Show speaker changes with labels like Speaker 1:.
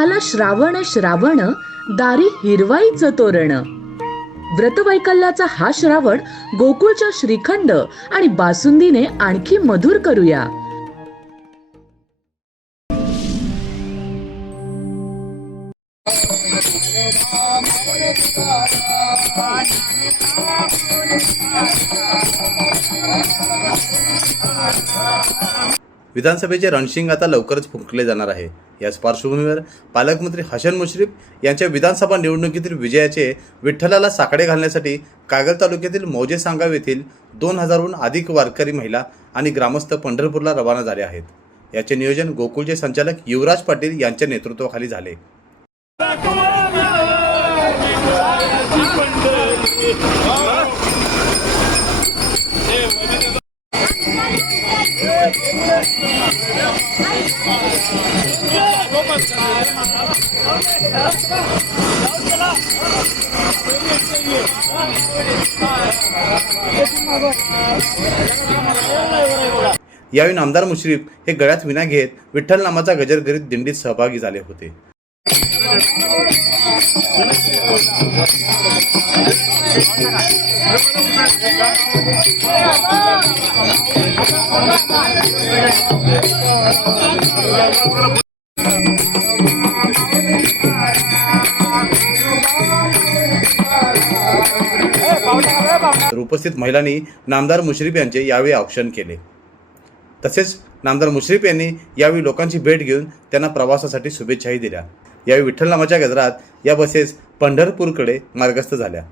Speaker 1: आला श्रावण श्रावण दारी हिरवाईचं तोरण. व्रतवैकल्याचा हा श्रावण गोकुळच्या श्रीखंड आणि बासुंदीने आणखी मधुर करूया.
Speaker 2: विधानसभेचे रणशिंग आता लवकरच फुंकले जाणार आहे. याच पार्श्वभूमीवर पालकमंत्री हसन मुश्रीफ यांच्या विधानसभा निवडणुकीतील विजयाचे विठ्ठलाला साकडे घालण्यासाठी कागल तालुक्यातील मौजे सांगाव येथील दोन हजारहून अधिक वारकरी महिला आणि ग्रामस्थ पंढरपूरला रवाना झाले आहेत. याचे नियोजन गोकुळचे संचालक युवराज पाटील यांच्या नेतृत्वाखाली झाले. यावेळी नामदार मुश्रीफ हे गळ्यात विना घेत विठ्ठल नामाचा गजर करीत दिंडीत सहभागी झाले होते. उपस्थित महिलांनी नामदार मुश्रीफ यांचे यावेळी औक्षण केले. तसेच नामदार मुश्रीफ यांनी यावेळी लोकांची भेट घेऊन त्यांना प्रवासासाठी शुभेच्छाही दिल्या. यावेळी विठ्ठल नामाच्या गजरात या बसेस पंढरपूरकडे मार्गस्थ झाल्या.